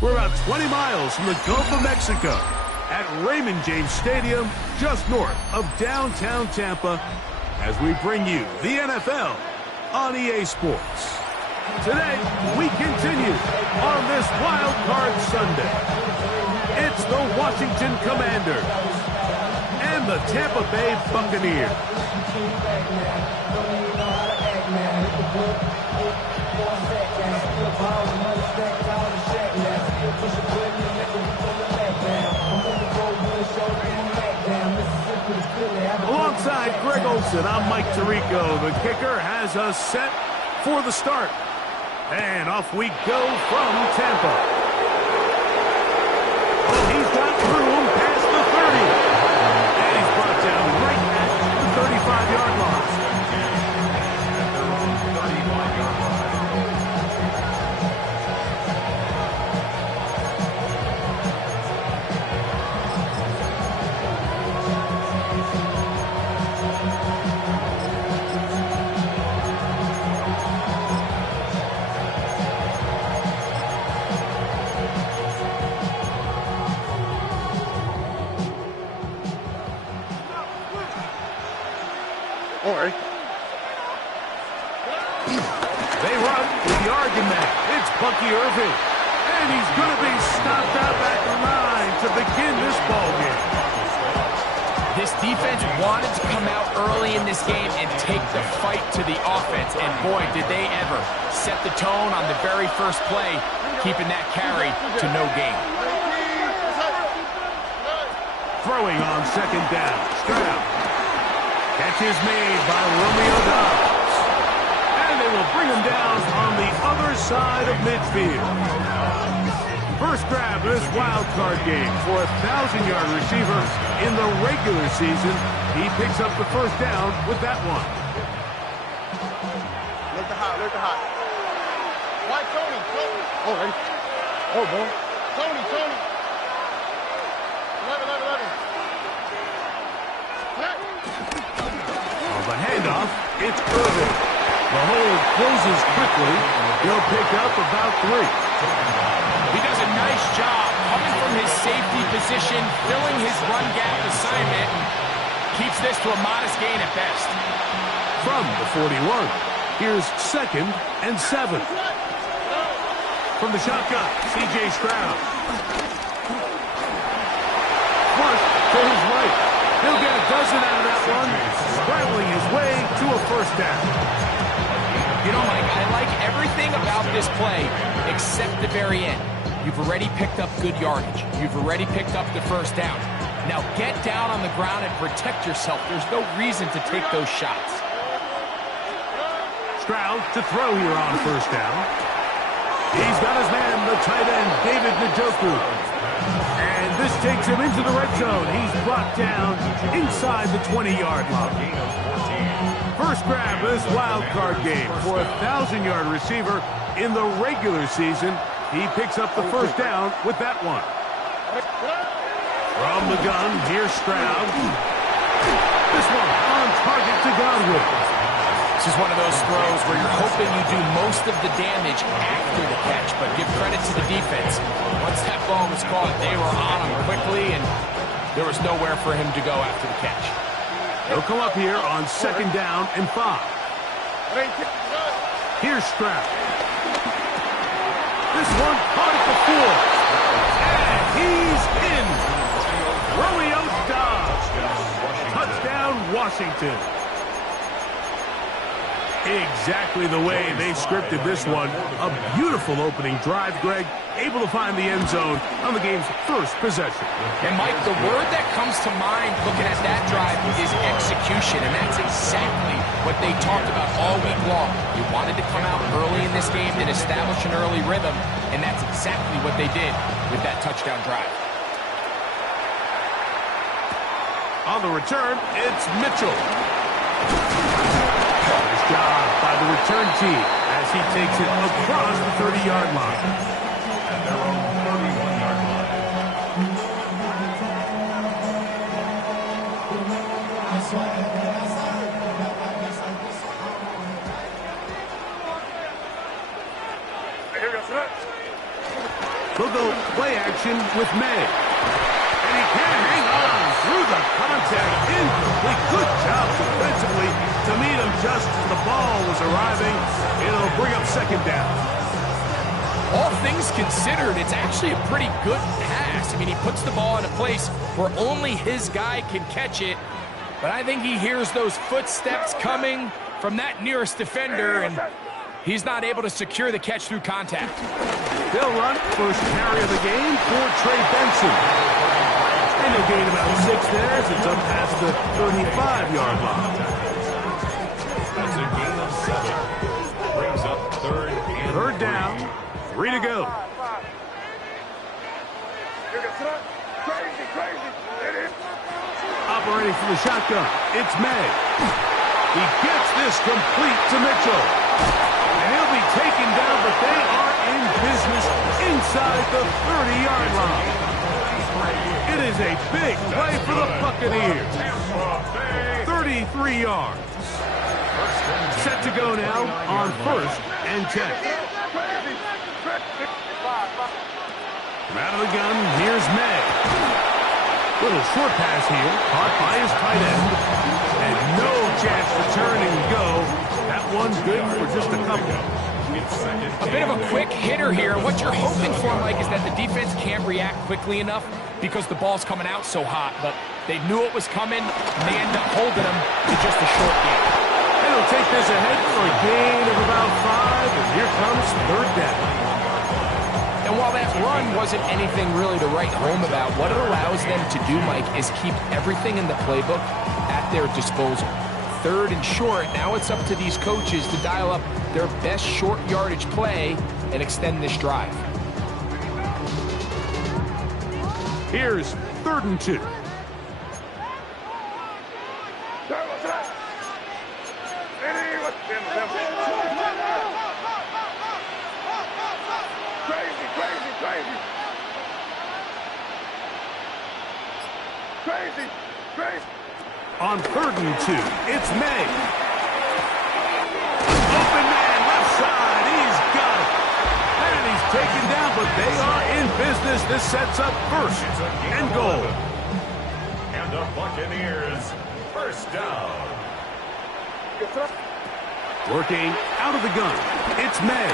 We're about 20 miles from the Gulf of Mexico at Raymond James Stadium, just north of downtown Tampa, as we bring you the NFL on EA Sports. Today, we continue on this Wild Card Sunday. It's the Washington Commanders and the Tampa Bay Buccaneers. Alongside Greg Olsen, I'm Mike Tirico. The kicker has us set for the start. And off we go from Tampa. Oh, he's got room past the 30. And he's brought down right at the 35-yard line. They run with the argument. It's Bucky Irving. And he's going to be stopped out at the line to begin this ballgame. This defense wanted to come out early in this game and take the fight to the offense. And boy, did they ever set the tone on the very first play, keeping that carry to no gain. Throwing on second down. Stroud. Catch is made by Romeo Dobbs. And they will bring him down on the other side of midfield. First grab of this wild card game for a 1,000-yard receiver in the regular season. He picks up the first down with that one. Look the hot, look the hot. Why Tony? Oh, ready? Oh, boy. Tony. 11. On the handoff, it's Irving. The hold closes quickly. He'll pick up about 3. He does a nice job coming from his safety position, filling his run gap assignment, keeps this to a modest gain at best. From the 41, here's 2nd and 7. from the shotgun, C.J. Stroud. Flush to his right. He'll get a dozen out of that one, scrambling his way to a first down. You know, Mike, I like everything about this play except the very end. You've already picked up good yardage. You've already picked up the first down. Now get down on the ground and protect yourself. There's no reason to take those shots. Stroud to throw here on first down. He's got his man, the tight end, David Njoku. And this takes him into the red zone. He's brought down inside the 20-yard line. First grab of this wild card game for a 1,000-yard receiver in the regular season. He picks up the first down with that one. From the gun, here's Stroud. This one on target to Godwin. This is one of those throws where you're hoping you do most of the damage after the catch, but give credit to the defense. Once that ball was caught, they were on him quickly, and there was nowhere for him to go after the catch. He'll come up here on second down and 5. Here's Stroud. This one caught at the 4. And he's in. Romeo Dobbs. Touchdown, Washington. Exactly the way they scripted this one. A beautiful opening drive, Greg. Able to find the end zone on the game's first possession. And, Mike, the word that comes to mind looking at that drive is execution, and that's exactly what they talked about all week long. You wanted to come out early in this game and establish an early rhythm, and that's exactly what they did with that touchdown drive. On the return, it's Mitchell. Nice job by the return team as he takes it across the 30-yard line. At their own 31-yard line. They'll go play action with May. And he can hang on through the contact. Incomplete. Good job defensively to meet him just as the ball was arriving. It'll bring up second down. All things considered, it's actually a pretty good pass. I mean, he puts the ball in a place where only his guy can catch it. But I think he hears those footsteps coming from that nearest defender, and he's not able to secure the catch through contact. They'll run first carry of the game for Trey Benson. And they'll gain about 6 there as it's up past the 35-yard line. That's a gain of 7. Brings up third down. 3 to go. Operating from the shotgun, it's May. He gets this complete to Mitchell. And he'll be taken down, but they are in business inside the 30-yard line. It is a big play for the Buccaneers. 33 yards. Set to go now on first and 10. From out of the gun, here's May. Little short pass here, caught by his tight end. And no chance to turn and go. That one's good for just a couple. A bit of a quick hitter here. What you're hoping for, Mike, is that the defense can't react quickly enough because the ball's coming out so hot. But they knew it was coming, and they end up holding them to just a short game. And he'll take this ahead for a gain of about 5, and here comes third down. And while that run wasn't anything really to write home about, what it allows them to do, Mike, is keep everything in the playbook at their disposal. Third and short, now it's up to these coaches to dial up their best short yardage play and extend this drive. Here's 3rd and 2. On 3rd and 2, it's May. Open man, left side, he's got it. And he's taken down, but they are in business. This sets up first and goal. And the Buccaneers, first down. Working out of the gun, it's May.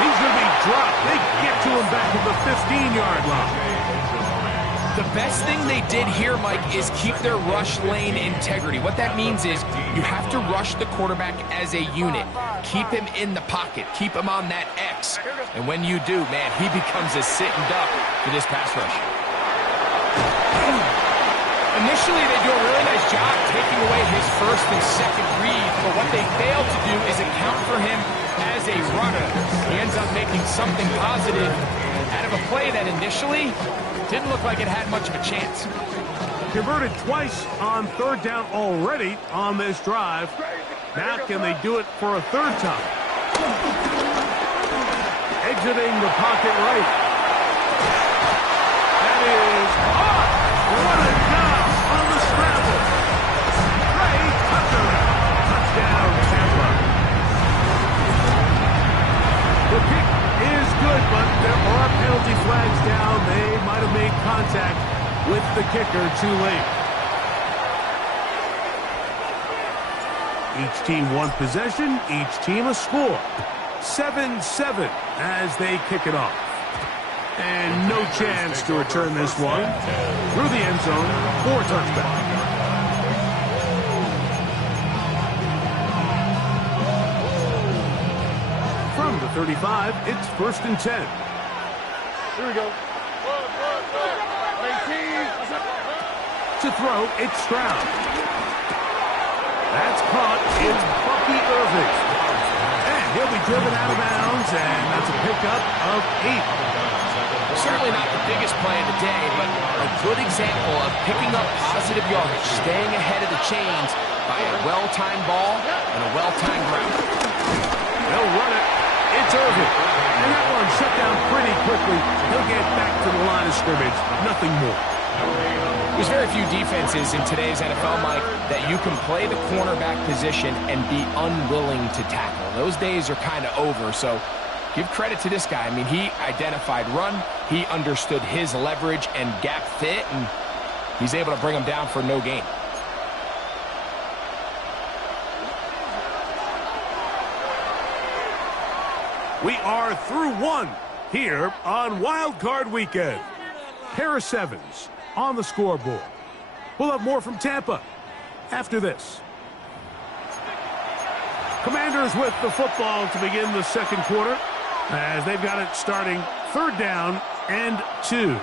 he's going to be dropped. They get to him back at the 15-yard line. The best thing they did here, Mike, is keep their rush lane integrity. What that means is you have to rush the quarterback as a unit. Keep him in the pocket. Keep him on that X. And when you do, man, he becomes a sitting duck for this pass rush. Initially, they do a really nice job taking away his first and second read, but what they fail to do is account for him as a runner. He ends up making something positive out of a play that initially didn't look like it had much of a chance. Converted twice on third down already on this drive. Now can they do it for a third time? Exiting the pocket right. That is off. What a job on the scramble. Great touchdown, Tampa. The kick is good, but there are penalty flags down. They might have made contact with the kicker too late. Each team one possession, each team a score. 7-7 as they kick it off. And no chance to return this one through the end zone for a touchback. From the 35, it's 1st and 10. Here we go. To throw, it's Stroud. That's caught. It's Bucky Irving. And he'll be driven out of bounds, and that's a pickup of 8. Certainly not the biggest play of the day, but a good example of picking up positive yardage, staying ahead of the chains by a well-timed ball and a well-timed route. They'll run it. It's Irving. And that one shut down pretty quickly. He'll get back to the line of scrimmage. Nothing more. There's very few defenses in today's NFL, Mike, that you can play the cornerback position and be unwilling to tackle. Those days are kind of over, so give credit to this guy. I mean, he identified run, he understood his leverage and gap fit, and he's able to bring him down for no gain. We are through one here on Wild Card Weekend. Pair of sevens on the scoreboard. We'll have more from Tampa after this. Commanders with the football to begin the second quarter as they've got it starting 3rd down and 2.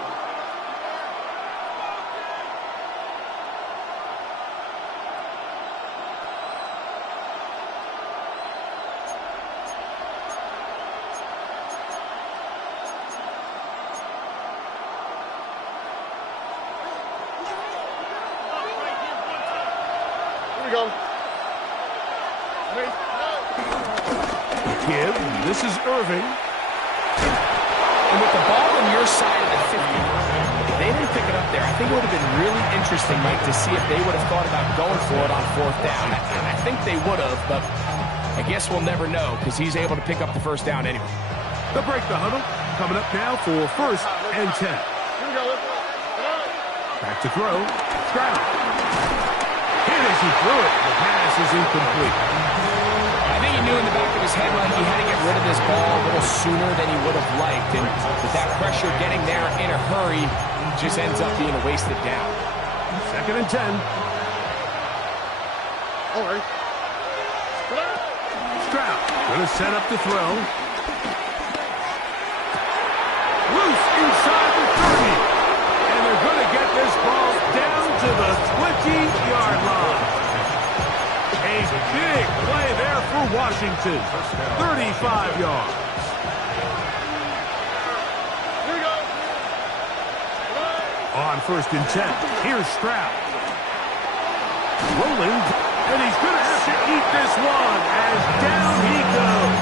Give. This is Irving. And with the ball on your side of the 50, if they didn't pick it up there, I think it would have been really interesting, Mike, to see if they would have thought about going for it on 4th down. I think they would have, but I guess we'll never know because he's able to pick up the 1st down anyway. They'll break the huddle. Coming up now for 1st and 10. Back to throw. Stroud. Hit as he threw it. The pass is incomplete. I think he knew in the back of his head, like, he had to get rid of this ball a little sooner than he would have liked. And with that pressure getting there in a hurry, just ends up being a wasted down. 2nd and 10. All right. Stroud going to set up the throw. Loose inside the 30. And they're going to get this ball down to the 20-yard line. A big play there for Washington. 35 yards. Here we go. On 1st and 10, here's Stroud. Rolling, and he's going to have to eat this one as down he goes.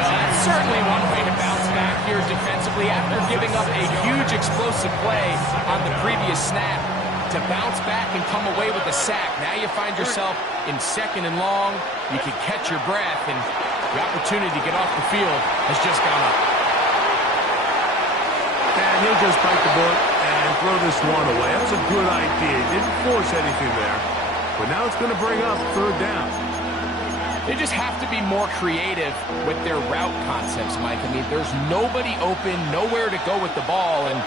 That's certainly one way to bounce back here defensively after giving up a huge explosive play on the previous snap. To bounce back and come away with a sack. Now you find yourself in 2nd and long. You can catch your breath, and the opportunity to get off the field has just gone up. And he'll just bite the bullet and throw this one away. That's a good idea. Didn't force anything there. But now it's going to bring up 3rd down. They just have to be more creative with their route concepts, Mike. I mean, there's nobody open, nowhere to go with the ball, and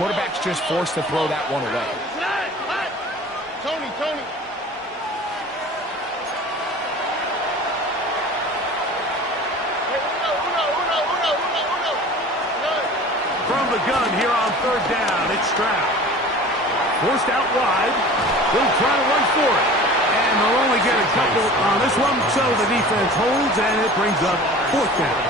quarterback's just forced to throw that one away. Tony. From the gun here on third down, it's Stroud. Forced out wide. He'll try to run for it. And they'll only get a couple on this one, so the defense holds, and it brings up fourth down.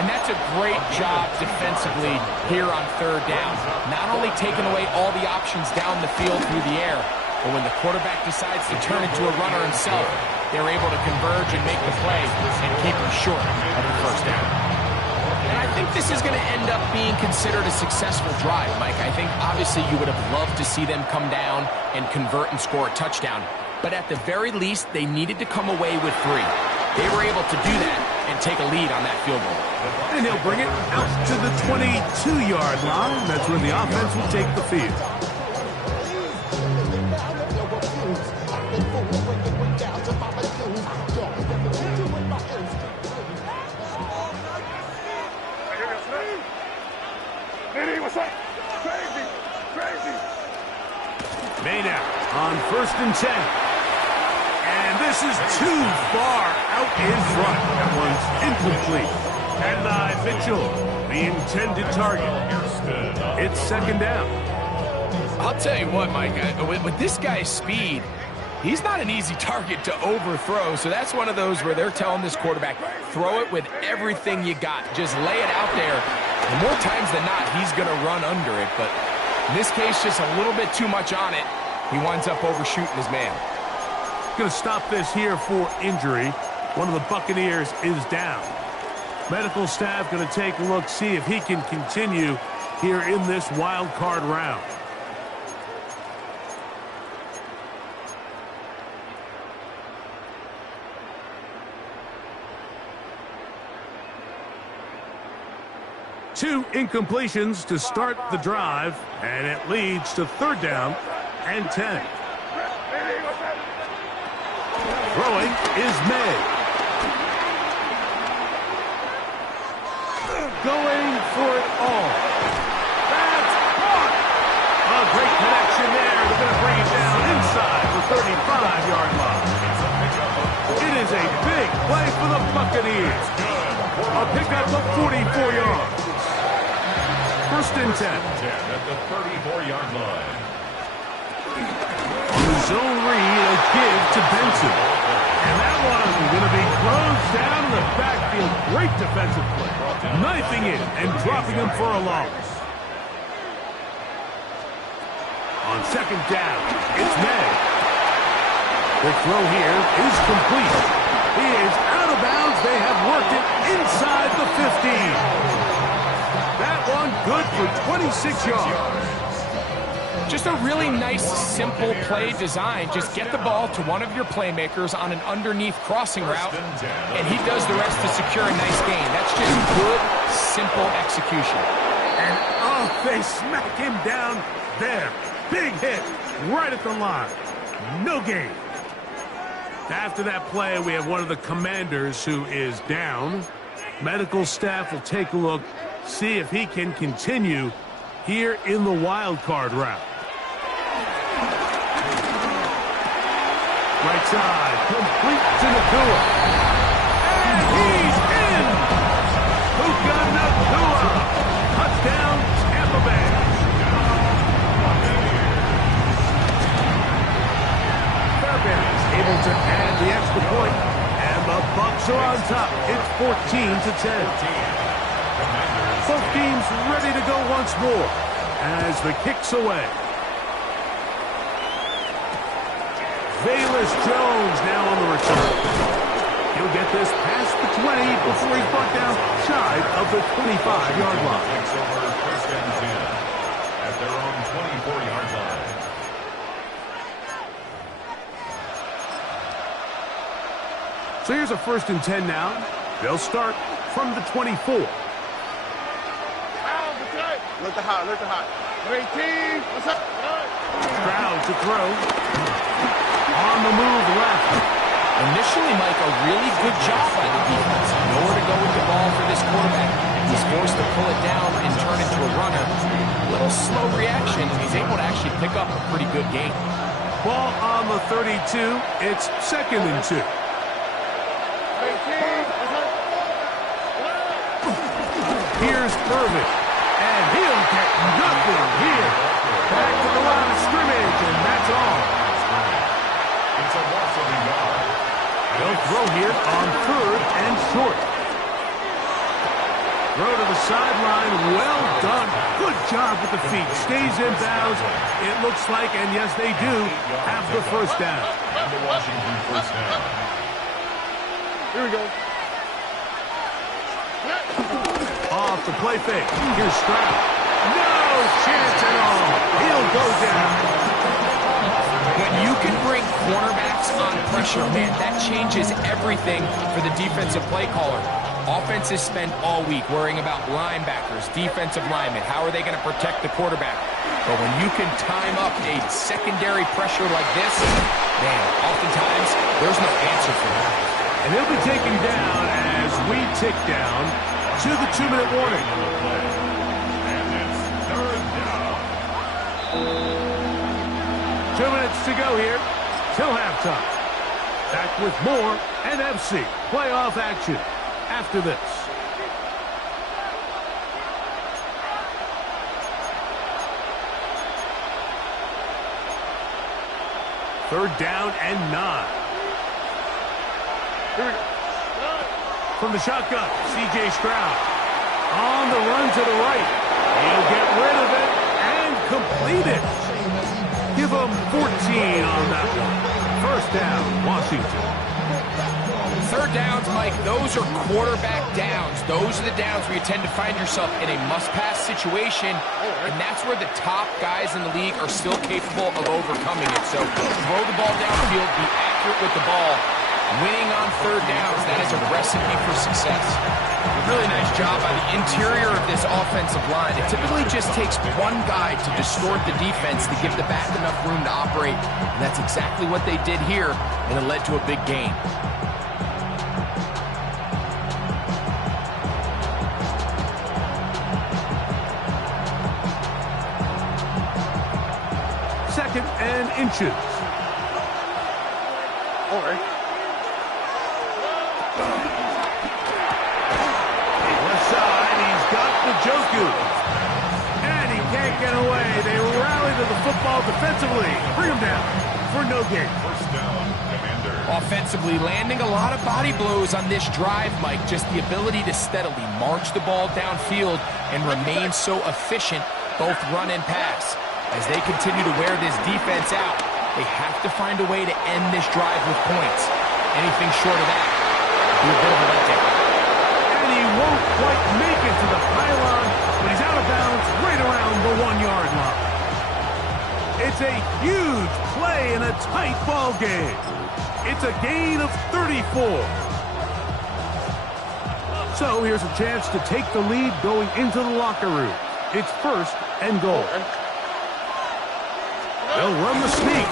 And that's a great job defensively here on third down. Not only taking away all the options down the field through the air, but when the quarterback decides to turn into a runner himself, they're able to converge and make the play and keep him short of the first down. And I think this is going to end up being considered a successful drive, Mike. I think obviously you would have loved to see them come down and convert and score a touchdown. But at the very least, they needed to come away with 3. They were able to do that and take a lead on that field goal. And he'll bring it out to the 22-yard line. That's where the offense will take the field. Maynard on 1st and 10. And this is too far out in front. That one's incomplete. Adonai Mitchell, the intended target. It's 2nd down. I'll tell you what, Mike, with this guy's speed, he's not an easy target to overthrow. So that's one of those where they're telling this quarterback, throw it with everything you got. Just lay it out there. And more times than not, he's going to run under it. But in this case, just a little bit too much on it. He winds up overshooting his man. Going to stop this here for injury. One of the Buccaneers is down. Medical staff going to take a look, see if he can continue here in this wild card round. Two incompletions to start the drive, and it leads to 3rd down and 10. Throwing is May. Going for it all. That's caught. A great connection there. They're going to bring it down inside the 35-yard line. It is a big play for the Buccaneers. A pickup of 44 yards. 1st and 10. At the 34-yard line. On the zone read, a give to Benson. And that one is going to be closed down in the backfield. Great defensive play. Knifing it and dropping him for a loss. On 2nd down, it's May. The throw here is complete. He is out of bounds. They have worked it inside the 15. That one good for 26 yards. Just a really nice, simple play design. Just get the ball to one of your playmakers on an underneath crossing route, and he does the rest to secure a nice gain. That's just good, simple execution. And, oh, they smack him down there. Big hit right at the line. No gain. After that play, we have one of the commanders who is down. Medical staff will take a look, see if he can continue here in the wild card round. Right side, complete to Nakua. And he's in! Puka Nakua! Touchdown, Tampa Bay. Fairbairn able to add the extra point, and the Bucs are on top. It's 14-10. Both teams ready to go once more as the kick's away. Bayless Jones now on the return. He'll get this past the 20 before he's brought down shy of the 25-yard line. Takes over 1st and 10 at their own 24-yard line. So here's a 1st and 10 now. They'll start from the 24. Look the hot. 18. What's up? Stroud to throw. On the move left. Initially, Mike, a really good job by the defense. Nowhere to go with the ball for this quarterback. He's forced to pull it down and turn into a runner. A little slow reaction, and he's able to actually pick up a pretty good game. Ball on the 32. It's 2nd and 2. Here's Irvin, and he'll get nothing here. Back to the line of scrimmage, and that's all. It's a loss of a yard. They'll throw here on 3rd and short. Throw to the sideline. Well done. Good job with the feet. Stays in bounds. It looks like, and yes, they do, have the first down. And the Washington first down. Here we go. Off the play fake. Here's Stroud. No chance at all. He'll go down. When you can bring cornerbacks on pressure, man, that changes everything for the defensive play caller. Offenses spend all week worrying about linebackers, defensive linemen. How are they going to protect the quarterback? But when you can time up a secondary pressure like this, man, oftentimes there's no answer for that. And he'll be taken down as we tick down to the 2-minute warning. And it's 3rd down. 2 minutes to go here till halftime. Back with more NFC playoff action after this. Third down and 9. From the shotgun, C.J. Stroud. On the run to the right. He'll get rid of it and complete it. Give him 14 on that one. First down, Washington. Third downs, Mike, those are quarterback downs. Those are the downs where you tend to find yourself in a must-pass situation, and that's where the top guys in the league are still capable of overcoming it. So throw the ball downfield, be accurate with the ball. Winning on third downs, that is a recipe for success. Really nice job by the interior of this offensive line. It typically just takes one guy to distort the defense to give the back enough room to operate, and that's exactly what they did here, and it led to a big gain. Second and inches. All right. Left side, he's got the Joku. And he can't get away. They rally to the football defensively. Bring him down for no gain. First down, Commander. Offensively, landing a lot of body blows on this drive, Mike. Just the ability to steadily march the ball downfield and remain so efficient, both run and pass. As they continue to wear this defense out, they have to find a way to end this drive with points. Anything short of that would be a bit of a letdown. And he won't quite make it to the pylon, but he's out of bounds right around the 1-yard line. It's a huge play in a tight ball game. It's a gain of 34. So here's a chance to take the lead going into the locker room. It's 1st and goal. They'll run the sneak.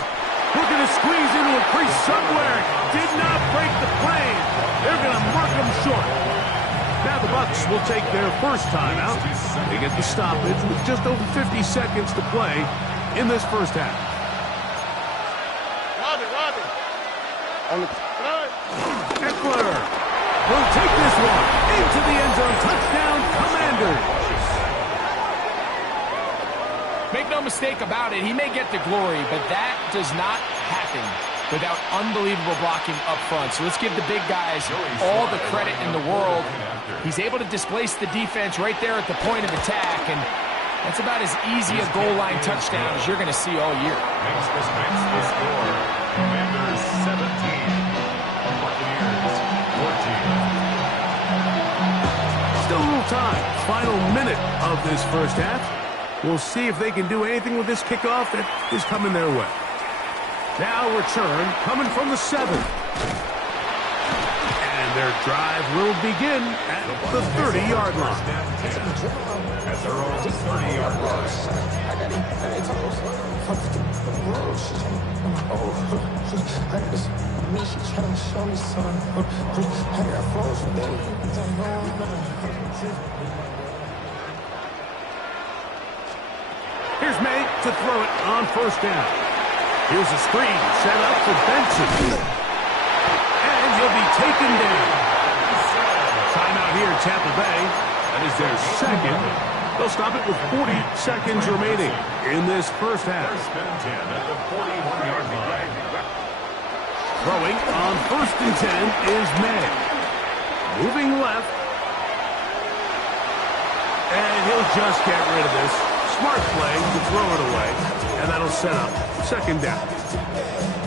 Looking to squeeze into a crease somewhere. Did not break the plane. They're going to mark him short. Now the Bucs will take their first timeout. They get the stoppage with just over 50 seconds to play in this first half. Robbie. On the Eckler will take this one into the end zone. Touchdown, Commanders. Make no mistake about it, he may get the glory, but that does not happen without unbelievable blocking up front. So let's give the big guys all the credit in the world. He's able to displace the defense right there at the point of attack, and that's about as easy a goal line touchdown as you're going to see all year. Makes the score. Commanders 17. Buccaneers 14. Still a little time. Final minute of this first half. We'll see if they can do anything with this kickoff that is coming their way. Now return coming from the 7. And their drive will begin at the 30-yard line. At their own 30-yard line. Here's May to throw it on first down. Here's a screen set up for Benson. And he'll be taken down. Timeout here in Tampa Bay. That is their second. They'll stop it with 40 seconds remaining in this first half. First and 10 at the 41-yard line. Throwing on first and 10 is May. Moving left. And he'll just get rid of this. Smart play to throw it away. And that'll set up second down.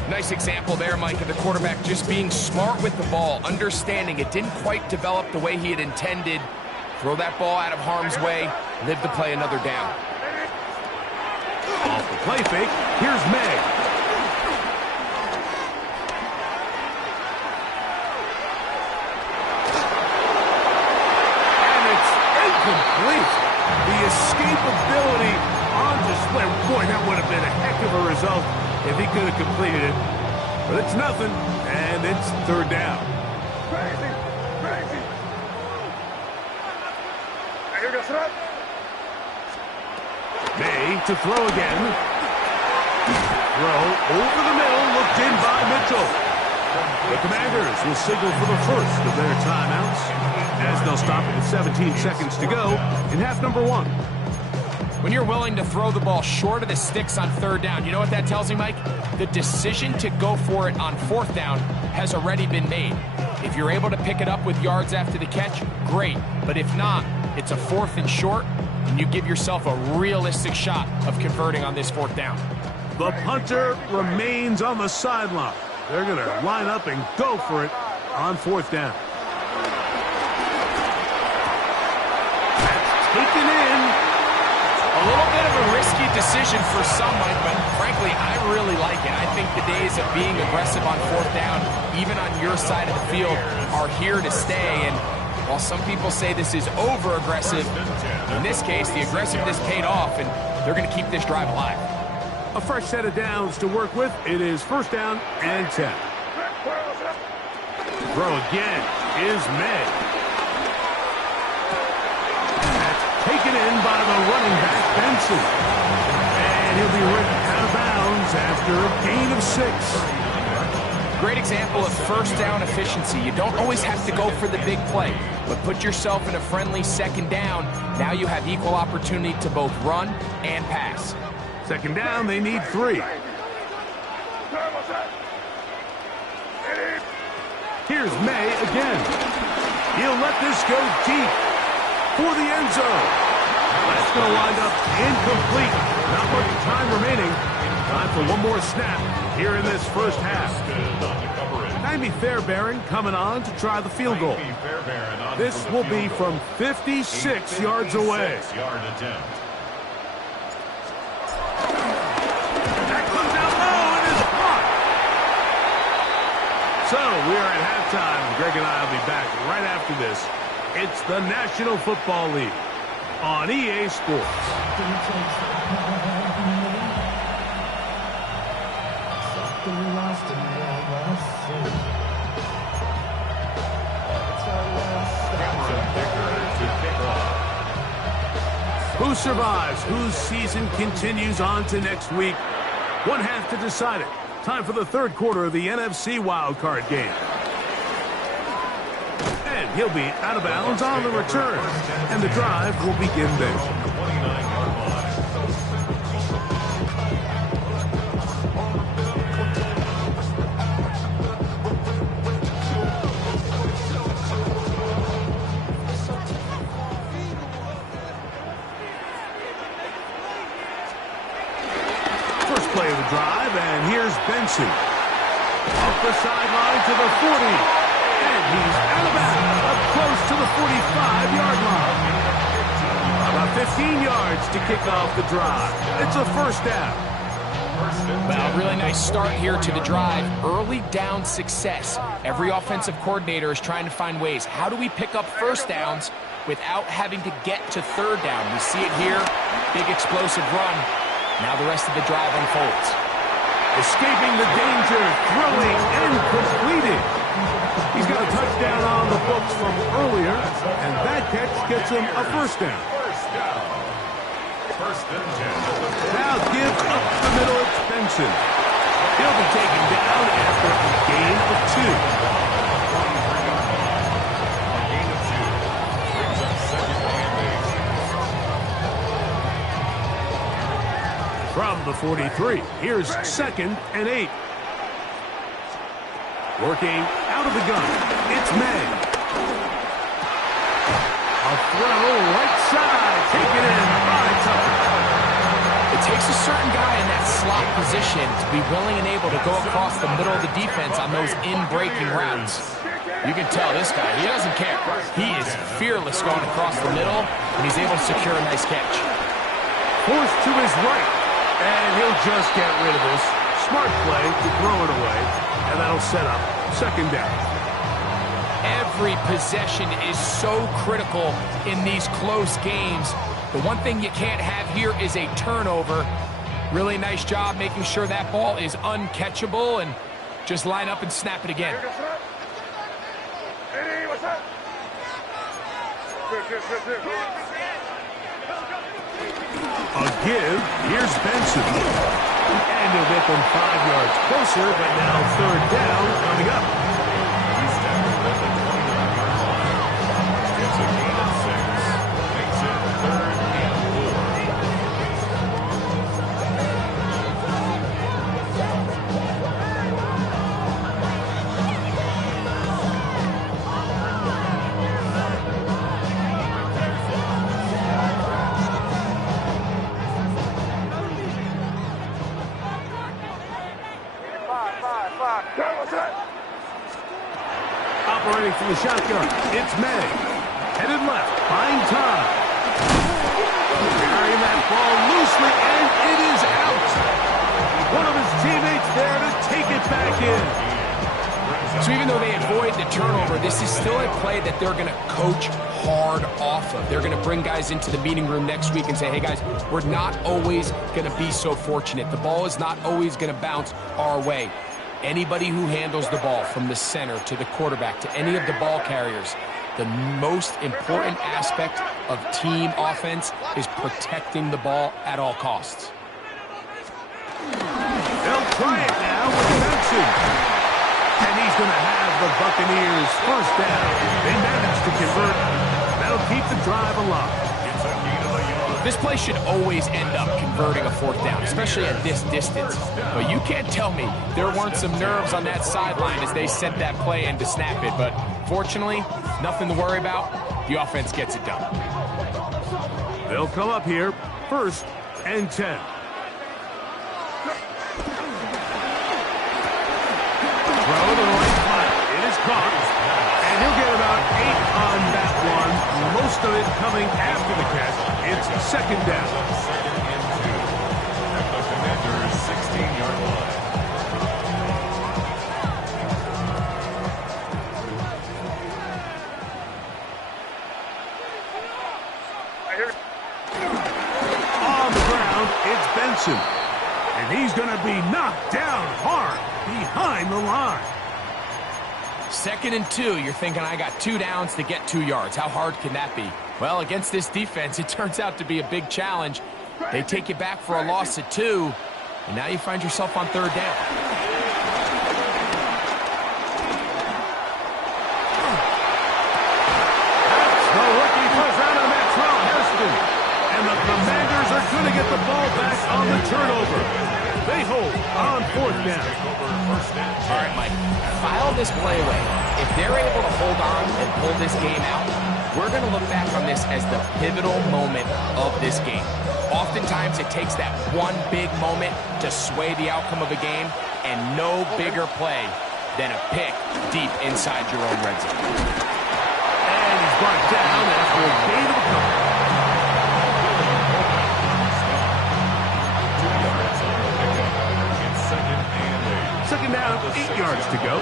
Nice example there, Mike, of the quarterback just being smart with the ball, understanding it didn't quite develop the way he had intended. Throw that ball out of harm's way, live to play another down. Off the play fake, here's May. And it's incomplete. The escapability on display. Boy, that would have been a heck of a result if he could have completed it. But it's nothing, and it's third down. Crazy. May to throw again. Throw over the middle, looked in by Mitchell. The Commanders will signal for the first of their timeouts as they'll stop it with 17 seconds to go in half number one. When you're willing to throw the ball short of the sticks on third down, you know what that tells me, Mike? The decision to go for it on fourth down has already been made. If you're able to pick it up with yards after the catch, great. But if not, it's a fourth and short, and you give yourself a realistic shot of converting on this fourth down. The punter remains on the sideline. They're going to line up and go for it on fourth down. That's taken in. A little bit of a risky decision for some, Mike, but frankly, I really like it. I think the days of being aggressive on fourth down, even on your side of the field, are here to stay. And while some people say this is over-aggressive, in this case, the aggressiveness paid off, and they're going to keep this drive alive. A fresh set of downs to work with. It is first down and 10. Throw again is May. That's taken in by the running back, Benson. And he'll be written out of bounds after a gain of 6. Great example of first down efficiency. You don't always have to go for the big play, but put yourself in a friendly second down. Now you have equal opportunity to both run and pass. Second down, they need 3. Here's May again. He'll let this go deep for the end zone. That's going to wind up incomplete. Not much time remaining. Time for one more snap here in this first half. Jaime Fairbairn coming on to try the field goal. This will be from 56 yards away. So we are at halftime. Greg and I will be back right after this. It's the National Football League on EA Sports. Who survives? Whose season continues on to next week? One half to decide it. Time for the third quarter of the NFC wildcard game. And he'll be out of bounds on the return. And the drive will begin there. First play of the drive, and here's Benson. Off the sideline to the 40. And he's out of bounds, up close to the 45-yard line. About 15 yards to kick off the drive. It's a first down. Well, really nice start here to the drive. Early down success. Every offensive coordinator is trying to find ways. How do we pick up first downs without having to get to third down? We see it here. Big explosive run. Now the rest of the drive unfolds. Escaping the danger, throwing, and completing. He's got a touchdown on the books from earlier, and that catch gets him a first down. First and 10. Now gives up the middle. It's Benson. He'll be taken down after a gain of 2. A gain of 2. Brings up second and 8. From the 43, here's second and 8. Working out of the gun, it's May. A throw right side, taken in by Tucker. It takes a certain guy in that slot position to be willing and able to go across the middle of the defense on those in-breaking routes. You can tell this guy, he doesn't care. He is fearless going across the middle, and he's able to secure a nice catch. Forced to his right, and he'll just get rid of this. Smart play to throw it away, and that'll set up second down. Every possession is so critical in these close games. The one thing you can't have here is a turnover. Really nice job making sure that ball is uncatchable, and just line up and snap it again. A give, here's Benson. And he'll get them 5 yards closer, but now third down coming up. He's down at the 29-yard line. Gets a gain of 6. Makes it third and 4. Operating from the shotgun, it's May. Headed left, buying time. Carrying that ball loosely, and it is out. One of his teammates there to take it back in. So even though they avoid the turnover, this is still a play that they're going to coach hard off of. They're going to bring guys into the meeting room next week and say, hey guys, we're not always going to be so fortunate. The ball is not always going to bounce our way. Anybody who handles the ball from the center to the quarterback to any of the ball carriers, the most important aspect of team offense is protecting the ball at all costs. They'll try it now with Benson. And he's going to have the Buccaneers first down. They managed to convert. That'll keep the drive alive. It's a gain of a yard. This play should always end up converting a fourth down, especially at this distance. But you can't tell me there weren't some nerves on that sideline as they sent that play in to snap it. But fortunately, nothing to worry about. The offense gets it done. They'll come up here, first and 10. Throw to the right flat. It is caught. And he'll get about 8 on that one. Most of it coming after the catch. It's second down. Second and 2. At the Commanders' 16-yard line. On the ground, it's Benson. And he's going to be knocked down hard behind the line. Second and 2, you're thinking, I got 2 downs to get 2 yards. How hard can that be? Well, against this defense, it turns out to be a big challenge. They take you back for a loss at 2, and now you find yourself on third down. The rookie first round on that throw, Hairston. And the Commanders are going to get the ball back on the turnover. They hold on fourth down. All right, Mike, file this play away. If they're able to hold on and pull this game out, we're going to look back on this as the pivotal moment of this game. Oftentimes, it takes that one big moment to sway the outcome of a game, and no bigger play than a pick deep inside your own red zone. And he's brought down after a gain of a couple. Second down, 8 yards to go.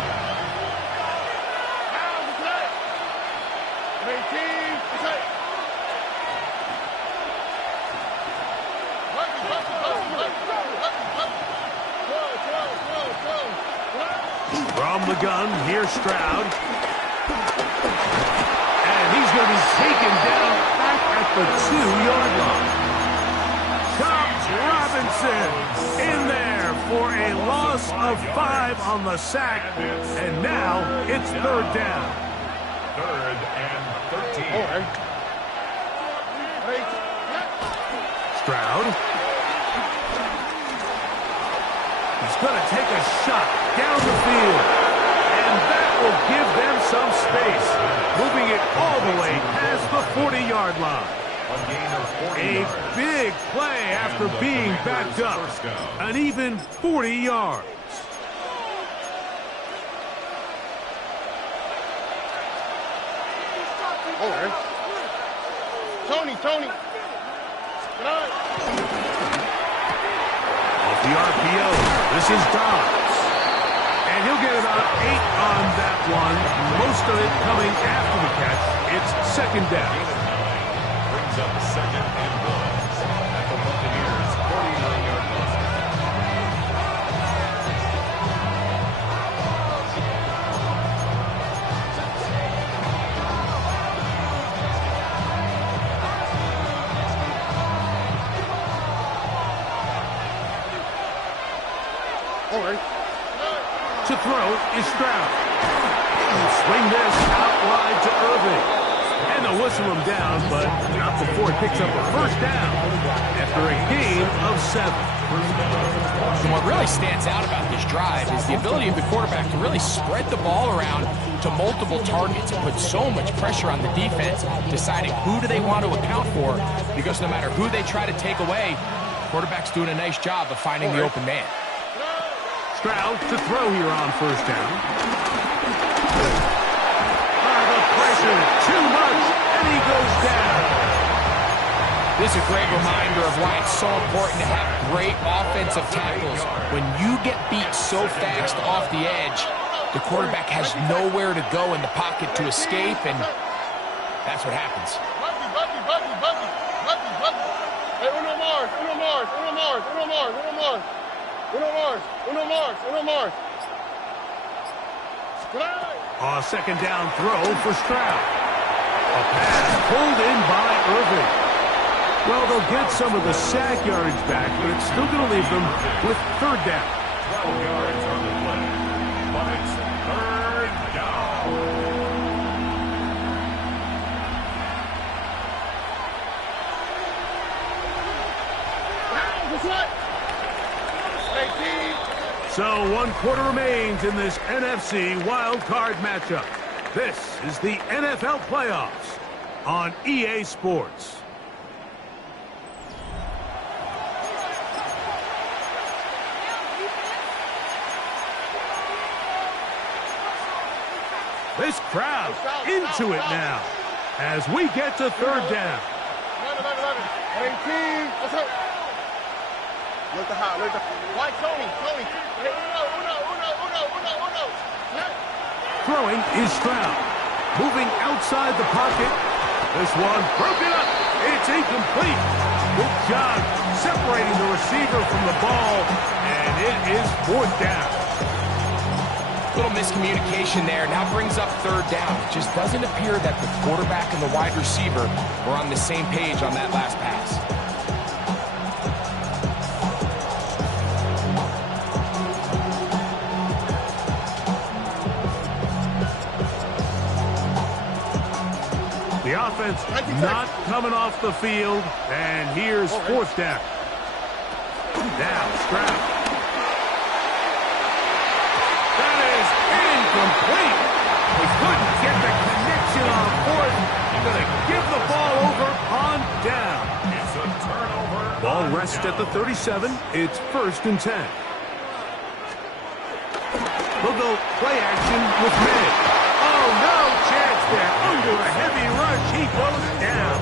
From the gun, here's Stroud. And he's going to be taken down back at the 2-yard line. Cobb Robinson in there for a loss of 5 on the sack. And now it's 3rd down. 3rd and 13. Stroud. He's going to take a shot down the field. And that will give them some space. Moving it all the way past the 40-yard line. A big play after being backed up. An even 40 yards. Tony. Off the RPO, this is Dobbs. And he'll get about 8 on that one. Most of it coming after the catch. It's 2nd down. Brings up 2nd and 1 at the Buccaneers' 49-yard line. To throw is Stroud. Swing this out wide to Irving. And they'll whistle him down, but not before he picks up a 1st down after a gain of 7. And what really stands out about this drive is the ability of the quarterback to really spread the ball around to multiple targets and put so much pressure on the defense, deciding who do they want to account for, because no matter who they try to take away, the quarterback's doing a nice job of finding the open man. Stroud to throw here on 1st down. The pressure, too much, and he goes down. This is a great reminder of why it's so important to have great offensive tackles. When you get beat so fast off the edge, the quarterback has nowhere to go in the pocket to escape, and that's what happens. Hey, Uno Mars. A 2nd down throw for Stroud. A pass pulled in by Irving. Well, they'll get some of the sack yardage back, but it's still going to leave them with 3rd down. 12 yards on the play, but it's 3rd down. So 1 quarter remains in this NFC wild card matchup. This is the NFL playoffs on EA Sports. This crowd into it now as we get to 3rd down. 18. What's up? Look the hot. Why Tony? Uno. Throwing is Stroud. Moving outside the pocket. This one broken up. It's incomplete. Good job separating the receiver from the ball, and it is 4th down. Little miscommunication there. Now brings up 3rd down. It just doesn't appear that the quarterback and the wide receiver were on the same page on that last pass. The offense not coming off the field, and here's 4th down. Now Stroud. That is incomplete. He couldn't get the connection on 4th. He's going to give the ball over on down. It's a turnover. Ball rests at the 37. It's 1st and 10. They'll go play action with May. Oh, no chance there. Under a heavy rush, he goes down.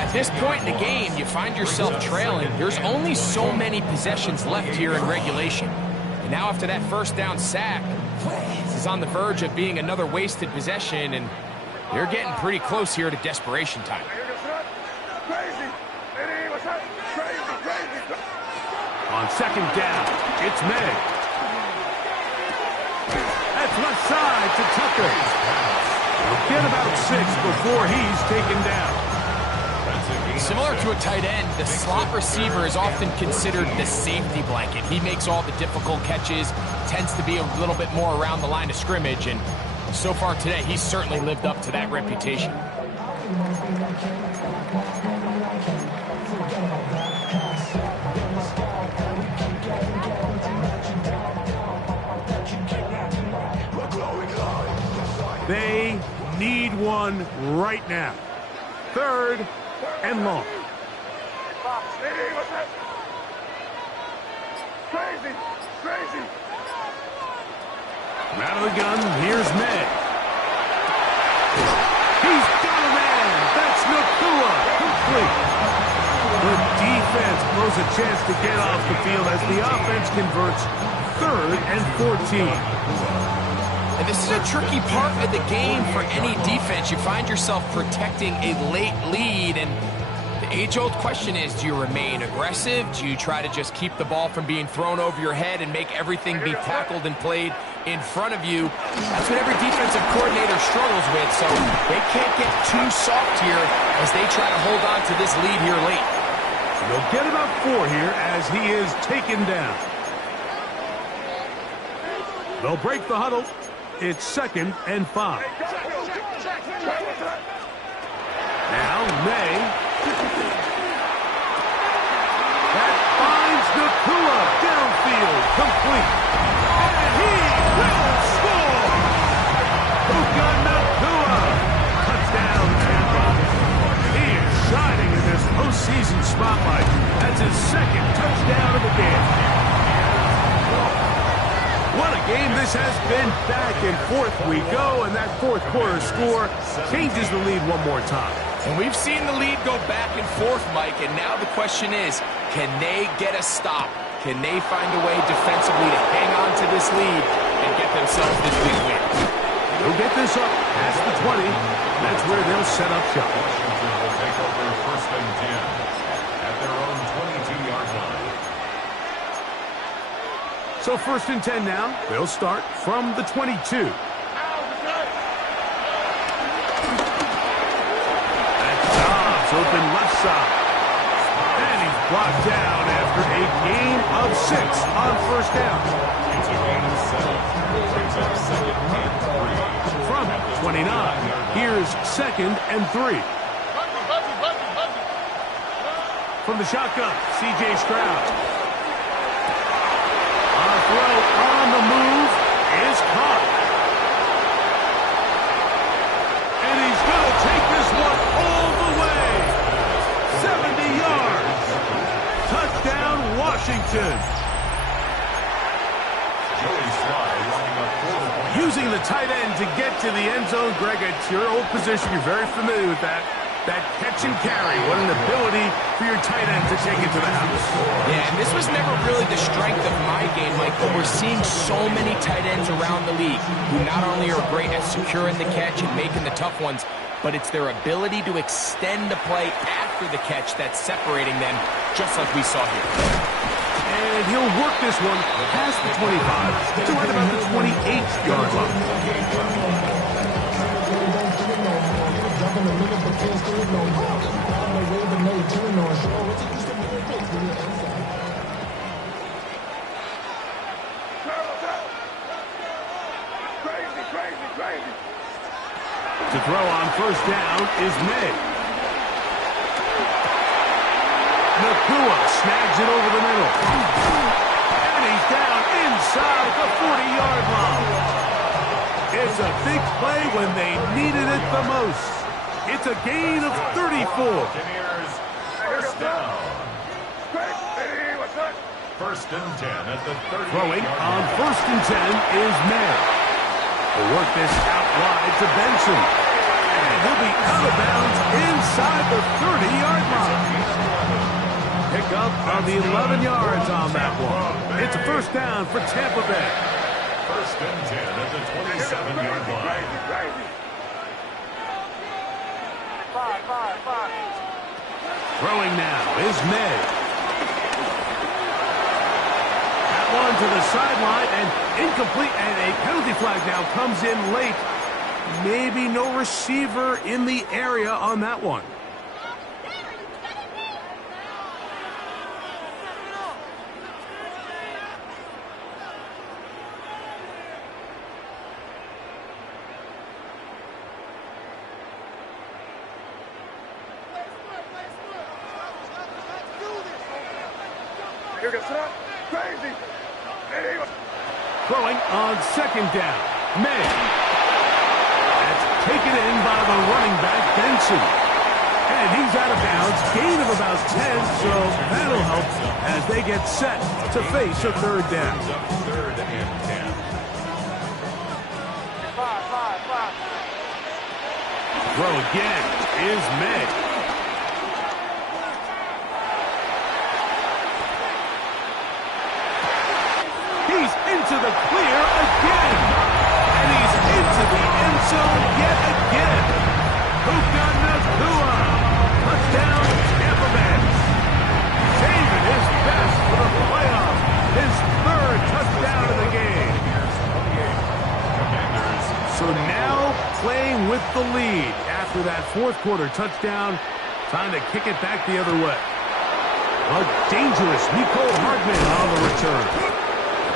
At this point in the game, you find yourself trailing. There's only so many possessions left here in regulation. And now after that 1st down sack, this is on the verge of being another wasted possession, and they're getting pretty close here to desperation time. On 2nd down, it's May. left side to Tucker. He'll get about 6 before he's taken down. Similar to a tight end, the slot receiver is often considered the safety blanket. He makes all the difficult catches, tends to be a little bit more around the line of scrimmage, and so far today, he's certainly lived up to that reputation. They need one right now. 3rd and long. Crazy, crazy. Out of the gun, here's May. He's got a man. That's Nakua. Complete. The defense blows a chance to get off the field as the offense converts 3rd and 14. And this is a tricky part of the game for any defense. You find yourself protecting a late lead, and the age-old question is, do you remain aggressive? Do you try to just keep the ball from being thrown over your head and make everything be tackled and played in front of you? That's what every defensive coordinator struggles with, so they can't get too soft here as they try to hold on to this lead here late. They'll get about 4 here as he is taken down. They'll break the huddle. It's 2nd and 5. Now May. That finds Nakua downfield, complete. And he will score! Puka Nakua. Touchdown, Tampa. He is shining in this postseason spotlight. That's his 2nd touchdown of the game. What a game this has been. Back and forth we go, and that 4th quarter score changes the lead one more time. And we've seen the lead go back and forth, Mike, and now the question is, can they get a stop? Can they find a way defensively to hang on to this lead and get themselves this big win? They'll get this up past the 20. That's where they'll set up shop. Washington will take over 1st and 10 at their own 22-yard line. So 1st and 10 now. They'll start from the 22. That's Dobbs open left side. And he's blocked down after a gain of 6 on 1st down. It's a gain of 7. Brings up 2nd and 3. From 29, here's 2nd and 3. From the shotgun, C.J. Stroud. Throw on the move is caught. And he's going to take this one all the way. 70 yards. Touchdown, Washington. Using the tight end to get to the end zone. Greg, it's your old position. You're very familiar with that. That catch and carry. What an ability for your tight end to take it to the house. Yeah, and this was never really the strength of my game, Mike, but we're seeing so many tight ends around the league who not only are great at securing the catch and making the tough ones, but it's their ability to extend the play after the catch that's separating them, just like we saw here. And he'll work this one past the 25 to right about the 28-yard line. To throw on 1st down is May. Nakua snags it over the middle. And he's down inside the 40-yard line. It's a big play when they needed it the most. It's a gain of 34. First down. 1st and 10 at the 30. Throwing on 1st and 10 is May. We'll work this out wide to Benson. And he'll be out of bounds inside the 30-yard line. Pick up on the 11 yards on that one. It's a 1st down for Tampa Bay. 1st and 10 at the 27-yard line. Throwing now is May. That one to the sideline, and incomplete, and a penalty flag now comes in late. Maybe no receiver in the area on that one. Crazy. Throwing on second down. May. That's taken in by the running back, Benson. And he's out of bounds. Gain of about 10, so that'll help as they get set to face a third down. Third and 10. Throw again is May. He's into the clear again. And he's into the end zone yet again. Puka Nacua. Touchdown, Tampa Bay. Saving his best for the playoffs. His third touchdown of the game. So now playing with the lead after that fourth quarter touchdown. Time to kick it back the other way. A dangerous Nicole Hardman on the return.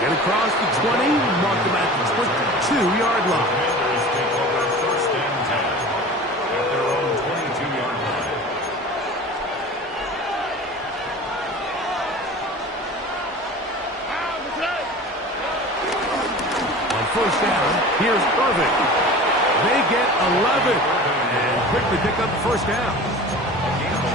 Get across the 20, mark them at the 22-yard line. Commanders take over first and 10 at their own 22-yard line. On first down, here's Irving. They get 11 and quickly pick up first down.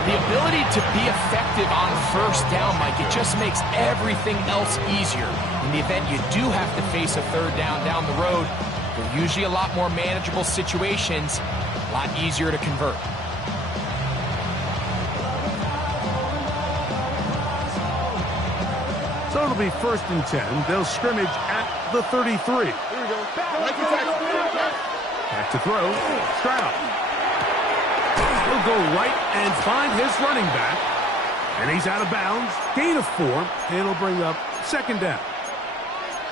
The ability to be effective on first down, Mike, it just makes everything else easier. In the event you do have to face a third down the road, they're usually a lot more manageable situations, a lot easier to convert. So it'll be first and 10. They'll scrimmage at the 33. Here we go. Back to throw. Stroud. He'll go right and find his running back. And he's out of bounds. Gain of 4. And it'll bring up second down.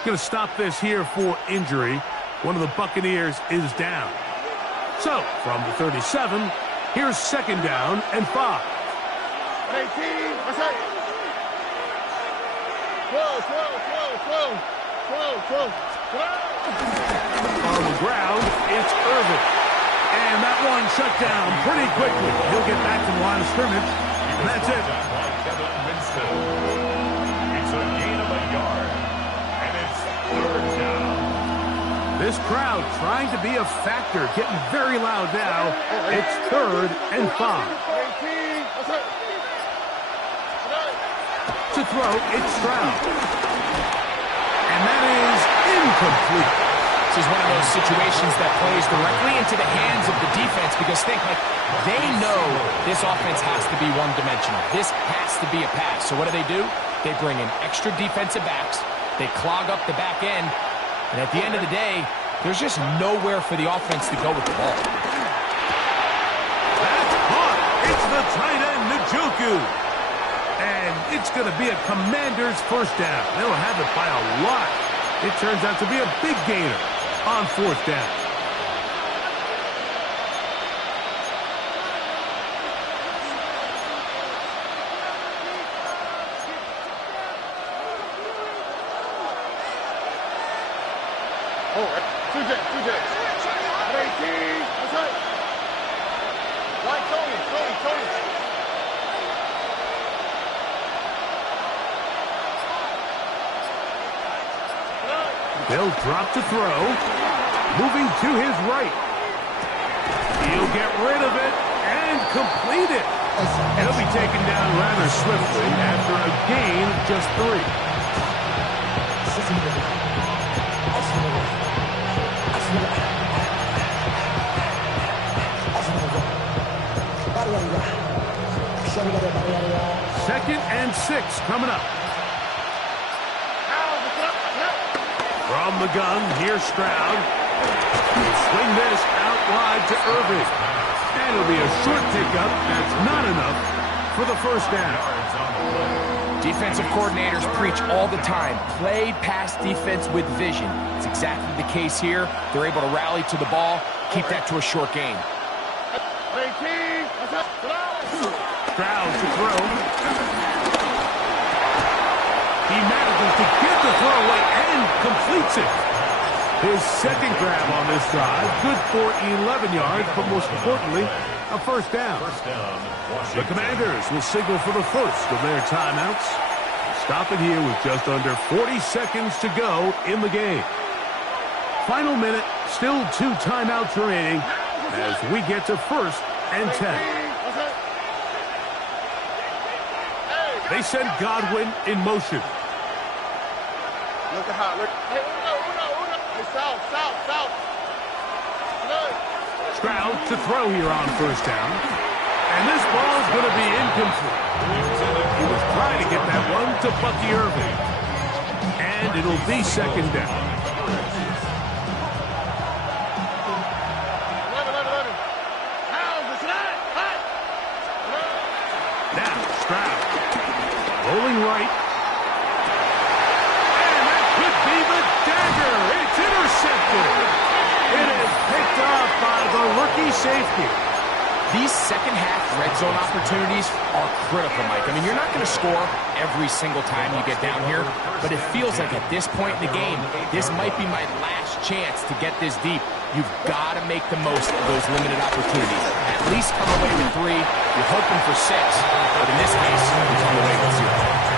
Going to stop this here for injury. One of the Buccaneers is down. So, from the 37, here's second down and 5. 18. What's that? 12. On the ground, it's Irving. And that one shut down pretty quickly. He'll get back to the line of scrimmage. And that's it. It's a gain of a yard. And it's third down. This crowd trying to be a factor, getting very loud now. It's third and 5. 18. What's that? To throw, it's Stroud. And that is incomplete. This is one of those situations that plays directly into the hands of the defense because think, like, they know this offense has to be one-dimensional. This has to be a pass. So what do? They bring in extra defensive backs. They clog up the back end. And at the end of the day, there's just nowhere for the offense to go with the ball. That's caught. It's the tight end, Njoku. And it's going to be a Commander's first down. They'll have it by a lot. It turns out to be a big gainer on fourth down. Two jets. 18. What's that? Why Tony? They'll drop to throw. Moving to his right. He'll get rid of it and complete it. He'll be taken down rather swiftly after a gain of just 3. Second and 6 coming up. From the gun, here's Stroud. Swing this out wide to Irving. And it'll be a short pickup. That's not enough for the first down. Defensive coordinators preach all the time, play pass defense with vision. It's exactly the case here. They're able to rally to the ball, keep that to a short game. Stroud to throw. He manages to get the throw away and completes it. His second grab on this drive, good for 11 yards, but most importantly, a first down. The Commanders will signal for the first of their timeouts. Stopping here with just under 40 seconds to go in the game. Final minute, still 2 timeouts remaining as we get to 1st and 10. They send Godwin in motion. Look at how. Look. Hey, Uno. Hey, south. Stroud to throw here on first down. And this ball is going to be incomplete. He was trying to get that one to Bucky Irving. And it'll be second down. 11. Now Stroud rolling right. And that could be the dagger. It's intercepted. It is picked off by the rookie safety. These second-half red zone opportunities are critical, Mike. I mean, you're not going to score every single time you get down here, but it feels like at this point in the game, this might be my last chance to get this deep. You've got to make the most of those limited opportunities. At least come away with 3. You're hoping for 6, but in this case, you come away with 0.